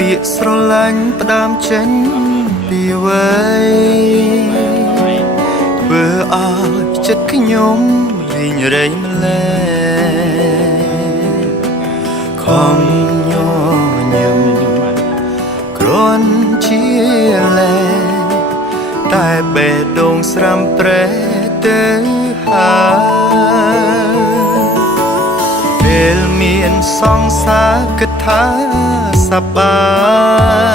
ពាក្យស្រឡាញ់ផ្ដើមចេញពីអ្វីធ្វើឲ្យចិត្តខ្ញុំរីងរៃម្លែខំញញឹមគ្រាន់ជាលែតែបេះដូងស្រាំប្រែទៅហើយពេលមានសង្សារគិតថាសប្បាយ